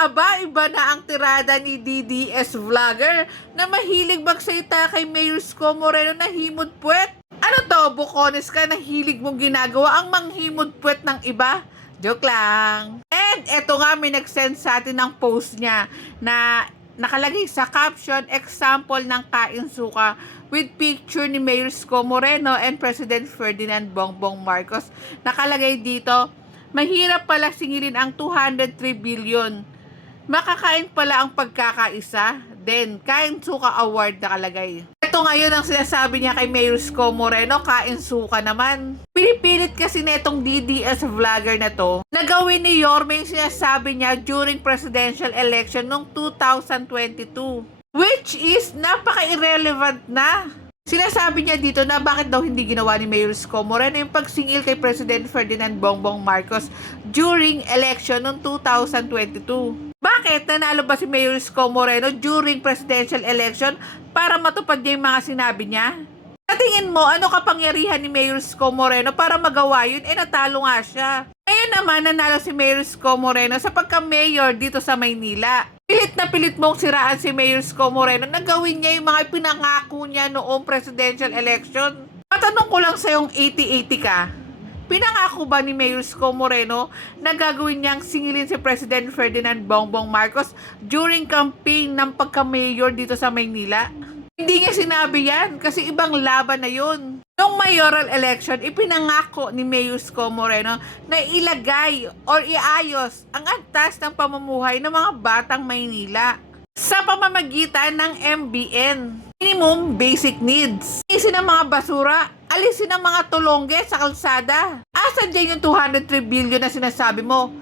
Aba, iba na ang tirada ni DDS Vlogger na mahilig magsalita kay Mayor Isko Moreno na himod puwet. Ano to, bukones ka na hilig mong ginagawa ang manghimod puwet ng iba? Joke lang. And eto nga, may nag-send sa atin ng post niya na nakalagay sa caption, example ng kain suka with picture ni Mayor Isko Moreno and President Ferdinand Bongbong Marcos. Nakalagay dito, mahirap pala singilin ang 203 billion. Makakain pala ang pagkakaisa. Then, kain suka award nakalagay. Ito ngayon ang sinasabi niya kay Mayor Isko Moreno, kain suka naman. Pinipilit kasi netong DDS vlogger na to na gawin ni Yorme yung sinasabi niya during presidential election noong 2022. Which is napaka-irrelevant na. Sinasabi niya dito na bakit daw hindi ginawa ni Mayor Isko Moreno yung pagsingil kay President Ferdinand Bongbong Marcos during election noong 2022. Bakit? Nanalo ba si Mayor Isko Moreno during presidential election para matupad niya yung mga sinabi niya? Sa tingin mo, ano kapangyarihan ni Mayor Isko Moreno para magawa yun? Natalo nga siya. Ngayon naman, nanalo si Mayor Isko Moreno sa pagka-mayor dito sa Maynila. Pilit na pilit mong siraan si Mayor Isko Moreno na gawin niya yung mga pinangako niya noong presidential election. Matanong ko lang sa yung 80-80 ka. Pinangako ba ni Mayor Isko Moreno na gagawin niyang singilin si President Ferdinand Bongbong Marcos during campaign ng pagka-mayor dito sa Maynila? Hindi niya sinabi yan kasi ibang laban na yun. Noong mayoral election, ipinangako ni Mayor Isko Moreno na ilagay or iayos ang antas ng pamumuhay ng mga batang Maynila sa pamamagitan ng MBN, Minimum Basic Needs. Alisin ang mga basura, alisin ang mga tulongge sa kalsada. Asan dyan yung 203 billion na sinasabi mo?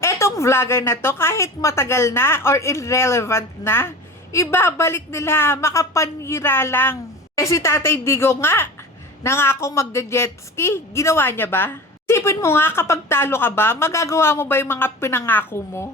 Etong vlogger na to, kahit matagal na or irrelevant na, ibabalik nila, makapanira lang. Eh si Tatay Digo nga, nangako magda-jet ski, ginawa niya ba? Isipin mo nga, kapag talo ka ba, magagawa mo ba yung mga pinangako mo?